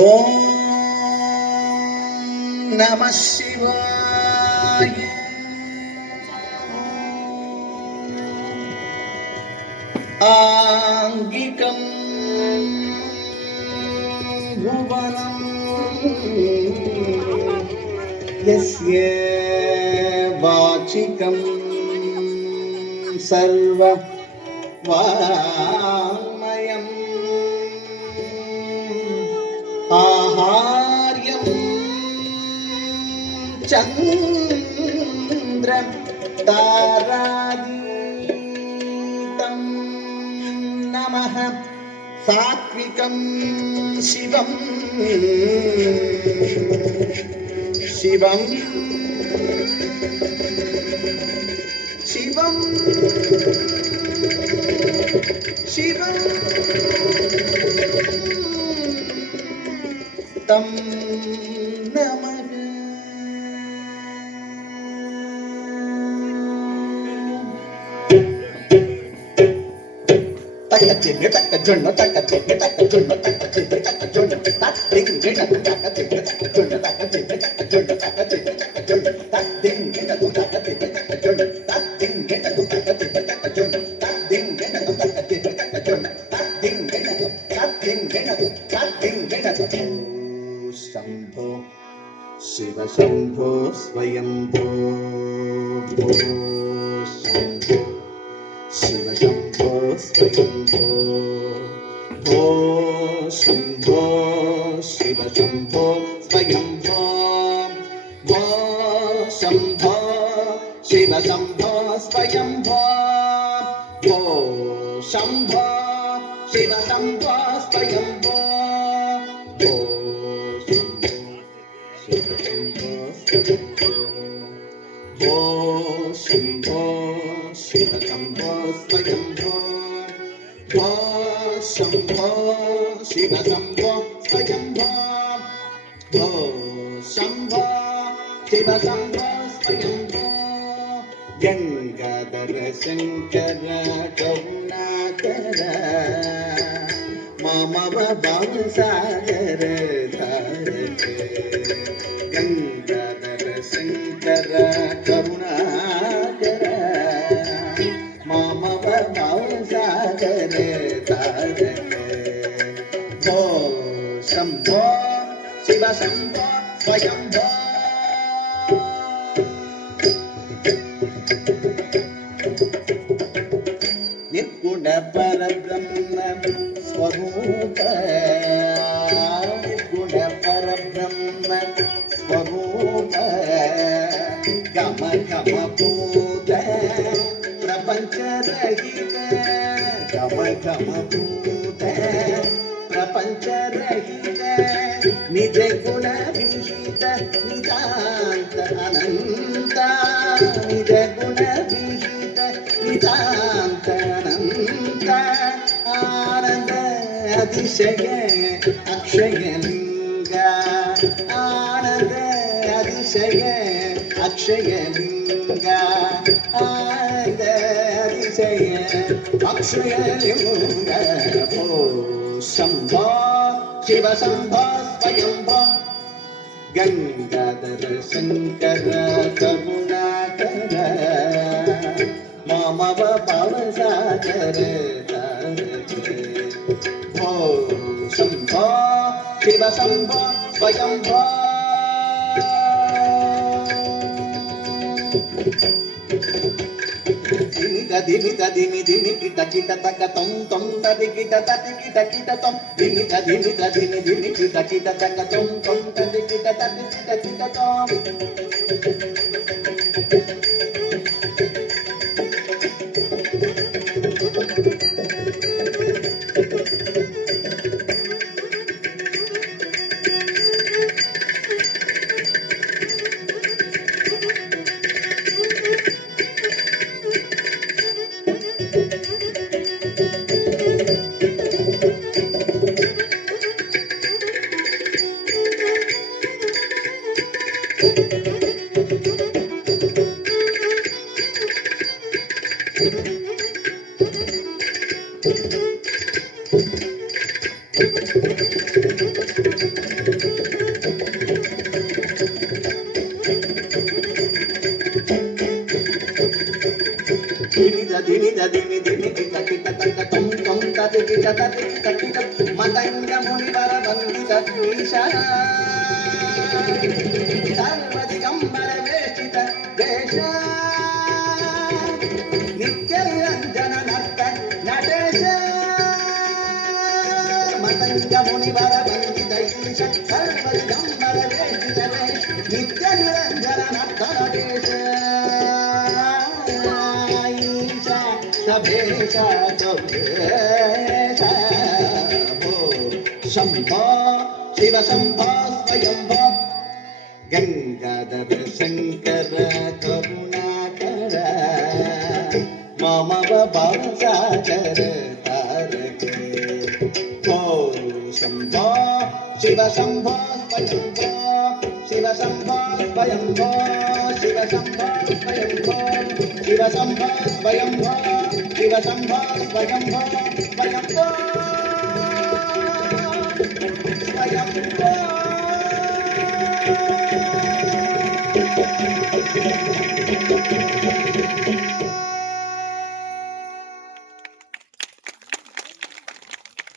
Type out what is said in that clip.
ஓம் நம சிவாய. ஆங்கிகம் புவனம் யஸ்ய வாசிகம் சர்வ வாமயம் ஆஹார்யம் சந்திர தாராதீதம் நமः சாத்விகம் சிவம் சிவம் சிவம் சிவம் தம் நமः. தக்கத்திங்க தக்க ஜொண்ண தக்கத்திங்க தக்க ஜொண்ண தக்கத்திங்க தக்க ஜொண்ண தத்திங்க தக்கத்திங்க தக்க ஜொண்ண தக்கத்திங்க தக்க ஜொண்ண தக்கத்திங்க தக்க ஜொண்ண தத்திங்க தக்கத்திங்க தக்க ஜொண்ண தத்திங்க தக்கத்திங்க தக்க ஜொண்ண தத்திங்க தக்கத்திங்க தக்க ஜொண்ண தத்திங்க தத்திங்க தத்திங்க शंभो शिव शंभो स्वयंभो शंभो शिव शंभो स्वयंभो भो शंभो शिव शंभो स्वयंभो भो शंभो शिव शंभो स्वयंभो भो शंभो शिव शंभो स्वयंभो भो भो शंभो शिव शंभो स्वयंभो भो शंभो शिव शंभो स्वयंभो भो शंभो शिव शंभो स्वयंभो गंगाधर शंकर करुणाकर मामव भावसागर गंगाधर शंकर करुणाकर मामव भावसागर भो शंभो शिव शंभो स्वयंभो निर्गुण परब्रह्म स्वरूप निर्गुण परब्रह्म स्वरूप गम गम भूत प्रपंच रहित गम गम भूत प्रपंच रहित निज गुण विहित नितांत अनंत निज गुण विहित नितांत अनंत आनंद अतिशय अक्षय लिंग आनंद अतिशय अक्षय लिंग आनंद अतिशय अक्षय लिंग भो शंभो शिव शंभो स्वयंभो गंगाधर शंकर करुणाकर मामव भावसागर भो शंभो शिव शंभो स्वयंभो धिमि धिमि धिमि किट किट तक तम तम तदि किट तदि किट किट तम धिमि धिमि धिमि किट किट तक तम तम तदि किट तदि किट किट तम దినిద దినిద దిని దిని కిట కిట తక తం తం తది కిట తది కిట కిట మతంగ మునివర వందిత ఈశా సర్వదిగంబర వేషిత వేష నిత్య నిరంజన నర్త నటేశ మతంగ మునివర వందిత ఈశ సర్వదిగంబర వేషిత వేష నిత్య నిరంజన నర్త నటేశ సభేశ సభేశ శంభో శివ శంభో స్వయంభో గంగాధర శంకర కరుణాకర మమ భాసాచర తారకే ఓ శంభో శివ శంభో స్వయంభో శివ శంభో స్వయంభో శివ శంభో స్వయంభో శివ శంభో స్వయంభో శివ శంభో స్వయంభో స్వయంభో స్వయంభో